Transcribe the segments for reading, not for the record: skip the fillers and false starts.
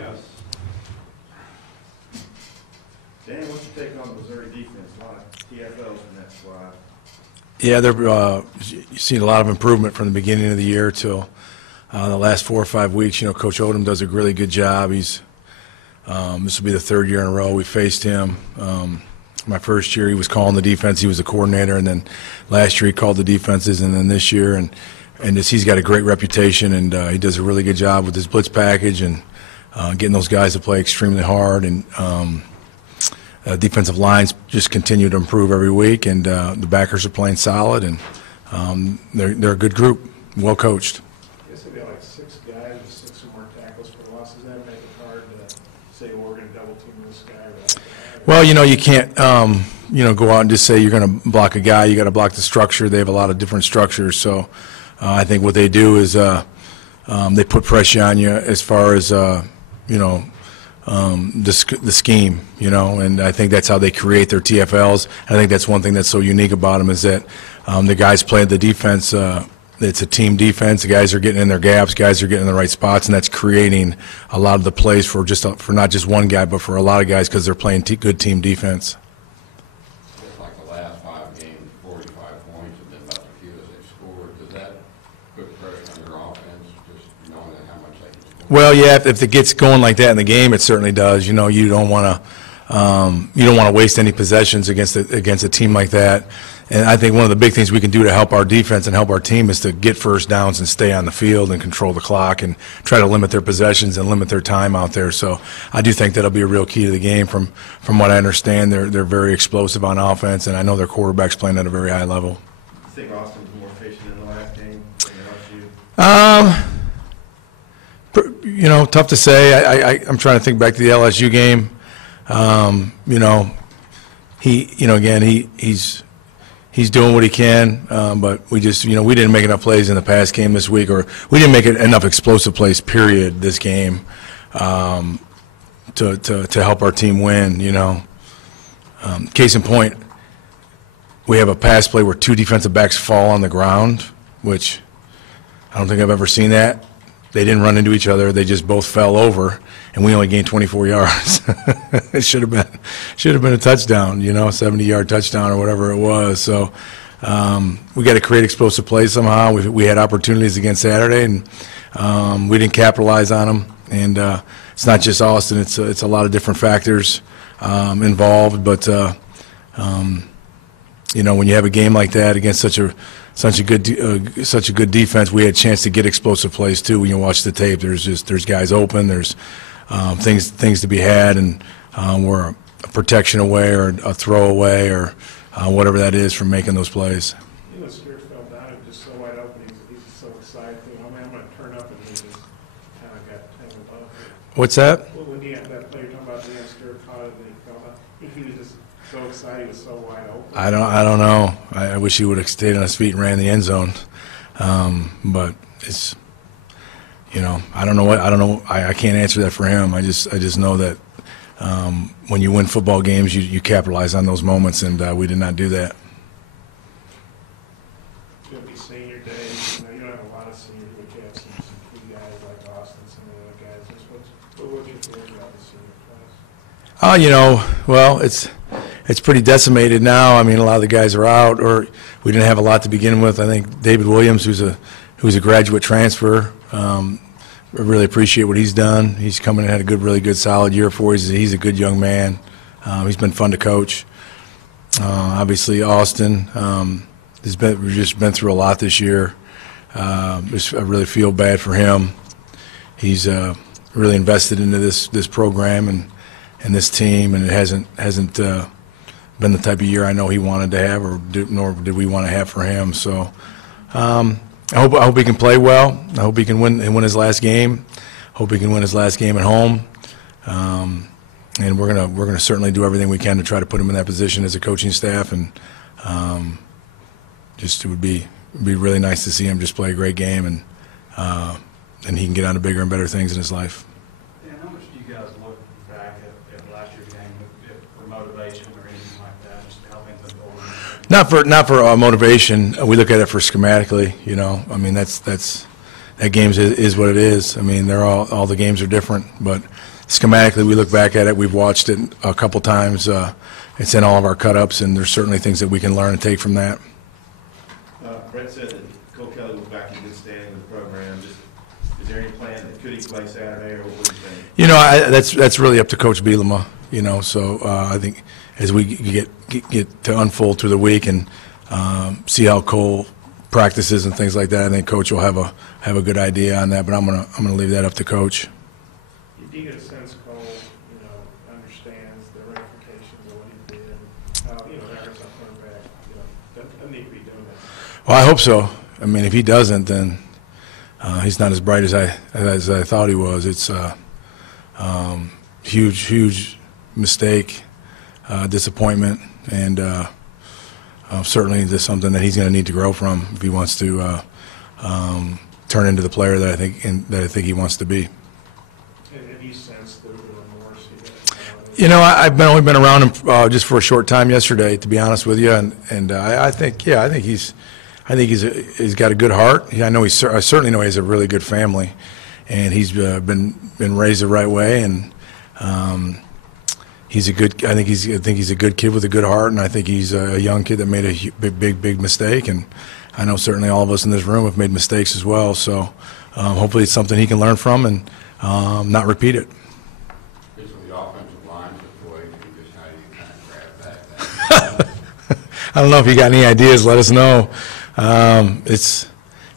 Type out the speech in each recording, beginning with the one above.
Yes. Dan, what's your take on the Missouri defense? A lot of TFLs in that squad. Yeah, you've seen a lot of improvement from the beginning of the year till the last 4 or 5 weeks. You know, Coach Odom does a really good job. This will be the 3rd year in a row we faced him. My first year he was calling the defense. He was the coordinator, and then last year he called the defenses, and then this year, and he's got a great reputation, and he does a really good job with his blitz package and getting those guys to play extremely hard. And defensive lines just continue to improve every week, and the backers are playing solid, and they're a good group, well coached. I guess they've got like 6 guys with 6 or more tackles for loss. Does that make it hard to say, well, we're going to double team this guy? Well, you know, you can't go out and just say you're going to block a guy. You got to block the structure. They have a lot of different structures, so I think what they do is they put pressure on you as far as the scheme, and I think that's how they create their TFLs. I think that's one thing that's so unique about them is that the guys play the defense. It's a team defense. The guys are getting in their gaps. Guys are getting in the right spots, and that's creating a lot of the plays for not just one guy, but for a lot of guys because they're playing good team defense. Just like the last 5 games, 45 points, and then about the few as they've scored. Does that put pressure on your offense, just knowing how much they can score? Well, yeah, if it gets going like that in the game, it certainly does. You know, you don't want to waste any possessions against a team like that. And I think one of the big things we can do to help our defense and help our team is to get first downs and stay on the field and control the clock and try to limit their possessions and limit their time out there. So I do think that'll be a real key to the game. From what I understand, they're very explosive on offense, and I know their quarterback's playing at a very high level. You think Austin was more efficient in the last game than LSU? Tough to say. I'm trying to think back to the LSU game. He's doing what he can, but we just, we didn't make enough plays in the past game this week, or we didn't make enough explosive plays, period, this game to help our team win, Case in point, we have a pass play where 2 defensive backs fall on the ground, which I don't think I've ever seen that. They didn't run into each other. They just both fell over, and we only gained 24 yards. It should have been a touchdown, 70-yard touchdown or whatever it was. So we got to create explosive plays somehow. We had opportunities against Saturday, and we didn't capitalize on them. And it's not just Austin. It's a lot of different factors involved. But when you have a game like that against such a good defense, we had a chance to get explosive plays too. When you watch the tape, there's guys open, there's things to be had, and we're a protection away or a throw away or whatever that is from making those plays. Steer fell down and just so wide open. He's so excited. I'm going to turn up, and he just kind of got tangled up. What's that? Well, when you have that play, you're talking about Dan Steer caught it and he fell down. He was just so excited. He was so wide open. I don't know. I wish he would have stayed on his feet and ran the end zone. But it's, I don't know. I can't answer that for him. I just know that when you win football games, you capitalize on those moments, and we did not do that. It'll be senior day. You don't have a lot of seniors, but you have some key guys like Austin, some of the other guys. What's your feeling about the senior class? Well, it's pretty decimated now. I mean, a lot of the guys are out, or we didn't have a lot to begin with. I think David Williams, who's a graduate transfer, I really appreciate what he's done. He's come in and had a really good, solid year for us. He's a good young man. He's been fun to coach. Obviously, Austin we've just been through a lot this year. I really feel bad for him. He's really invested into this program and this team, and it hasn't been the type of year I know he wanted to have, nor did we want to have for him. So I hope he can play well. I hope he can win his last game. Hope he can win his last game at home. And we're gonna certainly do everything we can to try to put him in that position as a coaching staff. And it would be really nice to see him just play a great game, and he can get on to bigger and better things in his life. Dan, how much do you guys look back at last year's game for motivation or anything like that, just to help him move forward? Not for motivation. We look at it for schematically. I mean, that's that game is what it is. I mean, they're all the games are different, but schematically we look back at it. We've watched it a couple times. It's in all of our cut-ups, and there's certainly things that we can learn and take from that. Brett said that Cole Kelly was back in good standing with the program. Is there any plan that could he play Saturday, or what do you think? You know, that's really up to Coach Bielema. You know, so I think as we get to unfold through the week and see how Cole practices and things like that, I think Coach will have a good idea on that. But I'm gonna leave that up to Coach. Do you get a sense Cole, understands the ramifications of what he did? That hurts our quarterback. Doesn't need to be doing that. Well, I hope so. I mean, if he doesn't, then he's not as bright as I thought he was. It's huge mistake, disappointment, and certainly this is something that he's going to need to grow from if he wants to turn into the player that I think he wants to be. And have you sensed the remorse I've only been around him just for a short time yesterday, to be honest with you, and I think he's got a good heart. I certainly know he has a really good family, and he's been raised the right way, and he's a good. I think he's a good kid with a good heart, and I think he's a young kid that made a big mistake, and I know certainly all of us in this room have made mistakes as well. So hopefully it's something he can learn from and not repeat it. The offensive line situation, just how do you kind of grab that? I don't know if you got any ideas. Let us know. It's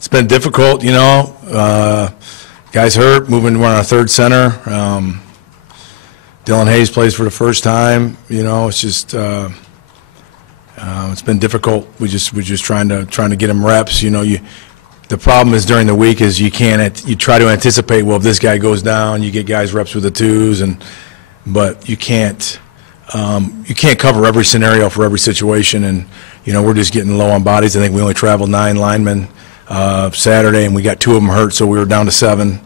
been difficult, guys hurt. We're on our third center. Dylan Hayes plays for the first time. It's just it's been difficult. We're just trying to get him reps. The problem is during the week is you try to anticipate. Well, if this guy goes down, you get guys reps with the twos, but you can't cover every scenario for every situation, and we're just getting low on bodies. I think we only traveled 9 linemen Saturday, and we got 2 of them hurt, so we were down to 7.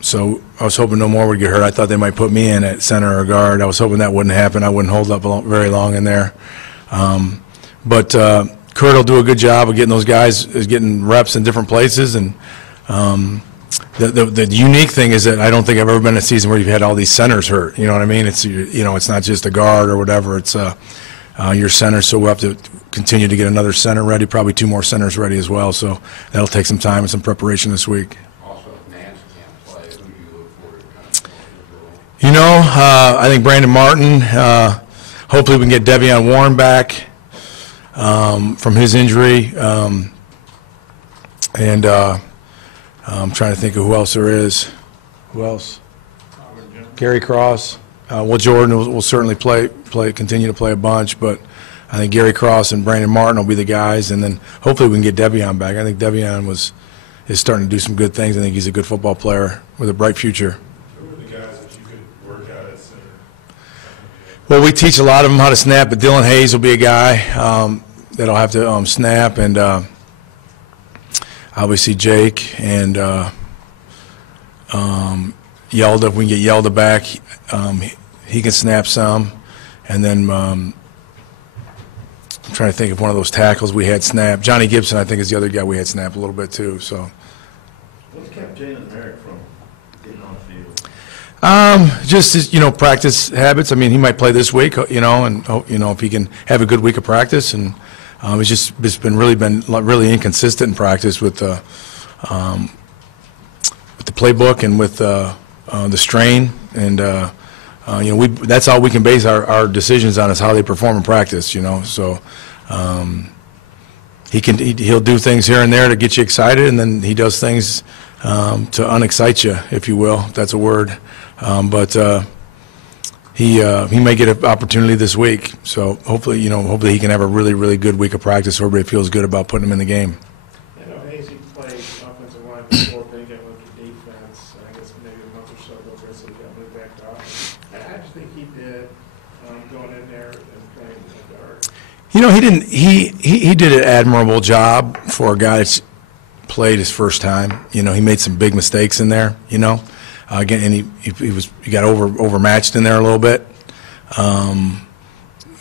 So I was hoping no more would get hurt. I thought they might put me in at center or guard. I was hoping that wouldn't happen. I wouldn't hold up very long in there. But Kurt will do a good job of getting those guys getting reps in different places. And the unique thing is that I don't think I've ever been in a season where you've had all these centers hurt. You know what I mean? It's not just a guard or whatever. It's your center. So we'll have to continue to get another center ready, probably 2 more centers ready as well. So that'll take some time and some preparation this week. I think Brandon Martin, hopefully we can get Devion Warren back from his injury. And I'm trying to think of who else there is. Who else? Gary Cross. Jordan will certainly continue to play a bunch, but I think Gary Cross and Brandon Martin will be the guys, and then hopefully we can get Devion back. I think Devion is starting to do some good things. I think he's a good football player with a bright future. Well, we teach a lot of them how to snap, but Dylan Hayes will be a guy that'll have to snap, and obviously Jake and Yelda. If we can get Yelda back, he can snap some. And then I'm trying to think of one of those tackles we had snap. Johnny Gibson, I think, is the other guy we had snap a little bit too. So. What's kept Jalen Merrick from getting on the field? Just his, practice habits. I mean, he might play this week, and if he can have a good week of practice, and it's been really inconsistent in practice with the playbook and with the strain, and that's all we can base our decisions on is how they perform in practice. So he'll do things here and there to get you excited, and then he does things to unexcite you, if you will, if that's a word. But he may get an opportunity this week. So hopefully he can have a really good week of practice. So everybody feels good about putting him in the game. I know Hayes, you played offensive line before, then you got moved to defense. I guess maybe a month or so ago, so you got moved back to offense. I just think he did going in there and playing the guard. He did an admirable job for a guy that's played his first time. He made some big mistakes in there. Again, and he got overmatched in there a little bit.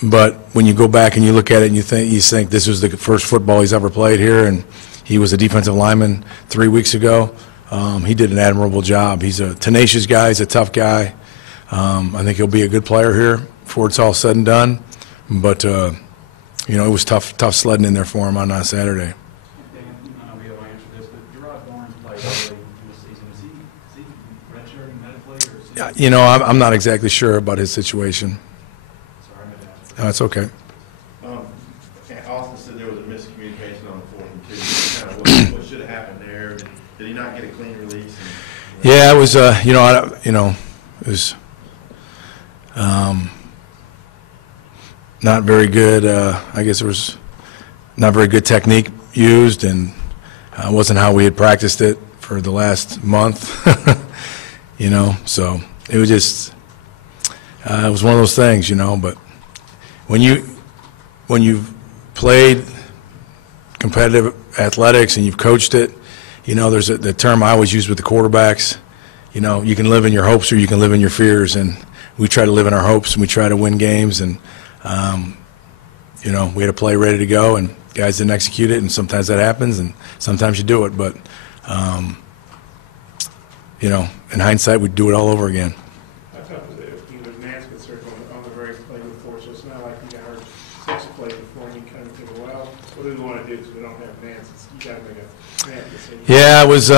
But when you go back and you look at it and you think this was the first football he's ever played here, and He was a defensive lineman 3 weeks ago. He did an admirable job. He's a tenacious guy. He's a tough guy. I think he'll be a good player here before it's all said and done. But, you know, it was tough sledding in there for him on Saturday. Dan, I know we don't answer this, but Gerard Barnes played early in the season. Is he redshirting medically, or is he? Yeah, you know, I'm not exactly sure about his situation. Sorry, I meant to ask. No, it's okay. And Austin said there was a miscommunication on the 4th and 2. Kind of what should have happened there? Did he not get a clean release? Yeah, it was, you know, it was not very good. I guess there was not very good technique used, and it wasn't how we had practiced it for the last month. You know, so it was just, it was one of those things, you know. But when you've played competitive athletics and you've coached it, you know, there's the term I always use with the quarterbacks, you know, you can live in your hopes or you can live in your fears, and we try to live in our hopes and we try to win games, and you know, we had a play ready to go and guys didn't execute it, and sometimes that happens and sometimes you do it, but you know, in hindsight we'd do it all over again. I thought that Nance could circle on the very play before, so it's not like you got our 6 play before and you kind of think, well, what do we want to do because we don't have Nance? You got to make a Nance decision. Yeah, it was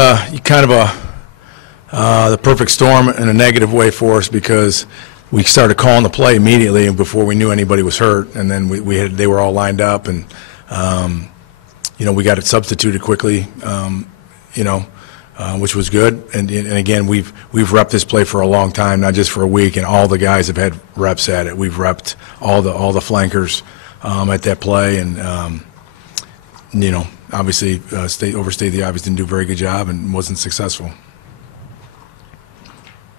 kind of the perfect storm in a negative way for us, because we started calling the play immediately and before we knew anybody was hurt, and then they were all lined up, and you know, we got it substituted quickly, you know, which was good. And again, we've repped this play for a long time, not just for a week, and all the guys have had reps at it. We've repped all the flankers at that play, and you know, obviously overstayed the obvious, didn't do a very good job and wasn't successful.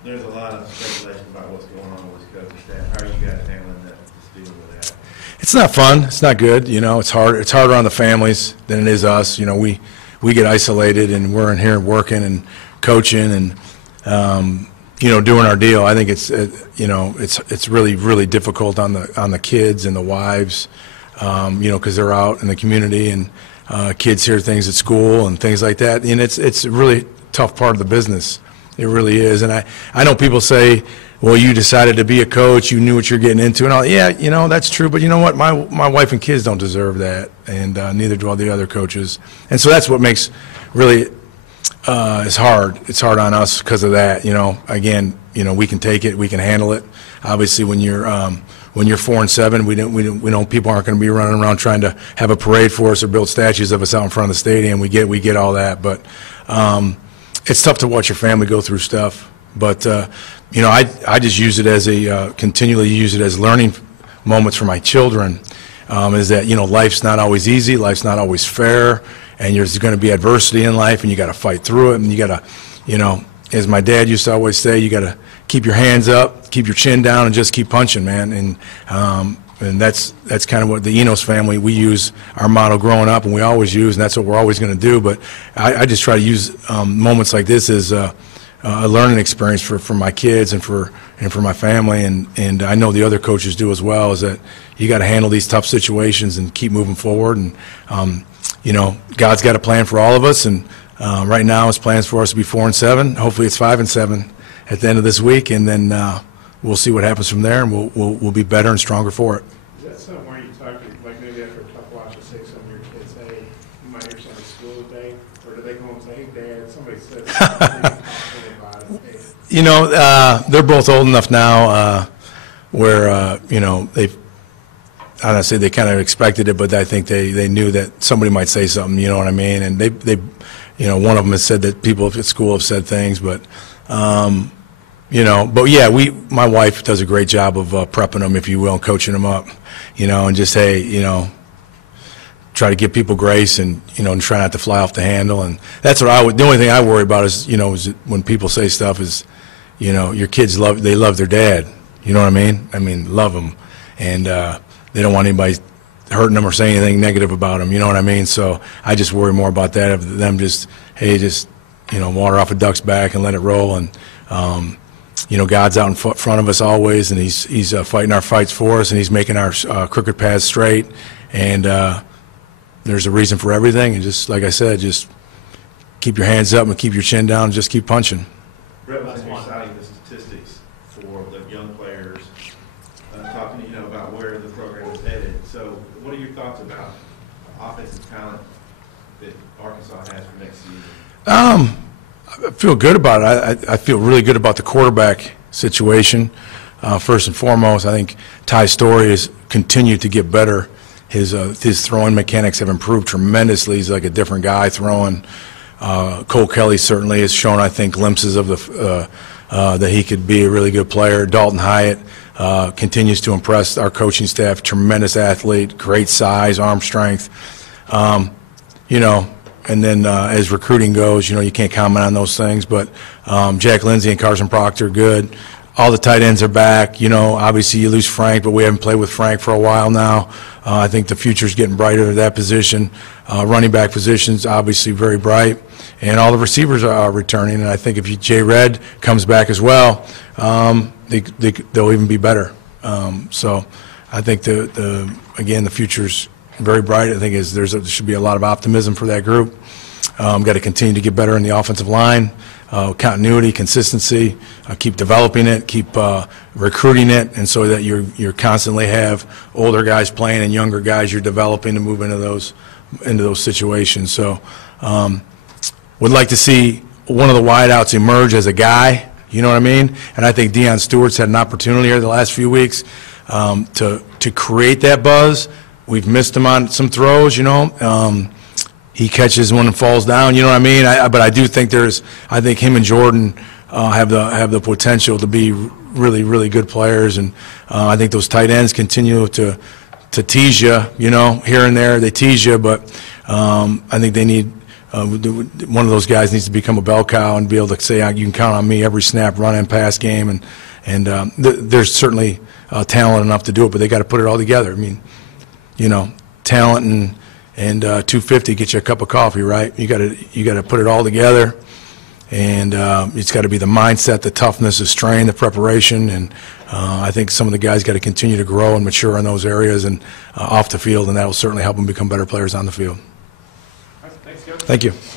There's a lot of speculation about what's going on with this coaching staff. How are you guys handling that, just dealing with that? It's not fun. It's not good. You know, it's hard. It's harder on the families than it is us. You know, we get isolated and we're in here working and coaching and you know, doing our deal. I think it's you know, it's really difficult on the kids and the wives, you know, because they're out in the community, and kids hear things at school and things like that. And it's a really tough part of the business. It really is. And I know people say, well, you decided to be a coach, you knew what you're getting into, and all. Yeah, you know, that's true, but you know what, my wife and kids don't deserve that, and neither do all the other coaches. And so that's what makes really it's hard. It's hard on us because of that. You know, again, you know, we can take it, we can handle it. Obviously, when you're 4-7, we know people aren't going to be running around trying to have a parade for us or build statues of us out in front of the stadium. We get all that, but it's tough to watch your family go through stuff. But you know, I just use it as continually use it as learning moments for my children. Is that, you know, life's not always easy, life's not always fair, and there's going to be adversity in life, and you got to fight through it, and you got to, you know, as my dad used to always say, you got to keep your hands up, keep your chin down, and just keep punching, man. And that's kind of what the Enos family, we use our motto growing up, and we always use, and that's what we're always going to do. But I just try to use moments like this as a learning experience for my kids and for my family, and I know the other coaches do as well. Is that you got to handle these tough situations and keep moving forward. And you know, God's got a plan for all of us, and right now His plans for us to be 4-7. Hopefully, it's 5-7 at the end of this week, and then we'll see what happens from there, and we'll be better and stronger for it. Is that something where you talk to, like maybe after a tough watch, you say some of your kids, hey, you might hear something at school today, or do they go home and say, hey, Dad, somebody said something about it? Hey. You know, they're both old enough now where, you know, I don't say they kind of expected it, but I think they knew that somebody might say something, you know what I mean? And they you know, one of them has said that people at school have said things, but, you know, but yeah, my wife does a great job of prepping them, if you will, and coaching them up, you know, and just, hey, you know, try to give people grace, and, you know, and try not to fly off the handle. And that's what the only thing I worry about is, you know, is when people say stuff is, you know, your kids love their dad, you know what I mean, love them, and they don't want anybody hurting them or saying anything negative about them, you know what I mean? So I just worry more about that, of them just, hey, just, you know, water off a duck's back and let it roll. And you know, God's out in front of us always, and he's fighting our fights for us, and He's making our crooked paths straight. And there's a reason for everything, and just like I said, just keep your hands up and keep your chin down and just keep punching. Brett was citing the statistics for the young players, talking, about where the program is headed. So what are your thoughts about offensive talent that Arkansas has for next season? I feel good about it. I feel really good about the quarterback situation. First and foremost, I think Ty Story has continued to get better. His throwing mechanics have improved tremendously. He's like a different guy throwing. Cole Kelly certainly has shown, I think, glimpses of that he could be a really good player. Dalton Hyatt continues to impress our coaching staff. Tremendous athlete, great size, arm strength. And then as recruiting goes, you can't comment on those things. But Jack Lindsey and Carson Proctor are good. All the tight ends are back. Obviously you lose Frank, but we haven't played with Frank for a while now. I think the future's getting brighter at that position. Running back position's obviously very bright. And all the receivers are returning. And I think if Jay Red comes back as well, they'll even be better. So I think again, the future's very bright. I think there should be a lot of optimism for that group. Got to continue to get better in the offensive line, continuity, consistency, keep developing it, keep recruiting it, and so that you constantly have older guys playing and younger guys you're developing to move into those situations. So would like to see one of the wideouts emerge as a guy, you know what I mean? And I think Deion Stewart's had an opportunity here the last few weeks to create that buzz. We've missed him on some throws, he catches one and falls down, you know what I mean? But I do think I think him and Jordan have the potential to be really, really good players, and I think those tight ends continue to tease you, here and there they tease you, but I think they need one of those guys needs to become a bell cow and be able to say, you can count on me every snap, run and pass game, and there's certainly talent enough to do it, but they got to put it all together. I mean, talent and 250 get you a cup of coffee, right? You got to put it all together, and it's got to be the mindset, the toughness, the strain, the preparation, and I think some of the guys got to continue to grow and mature in those areas and off the field, and that will certainly help them become better players on the field. Thanks, Coach. Thank you.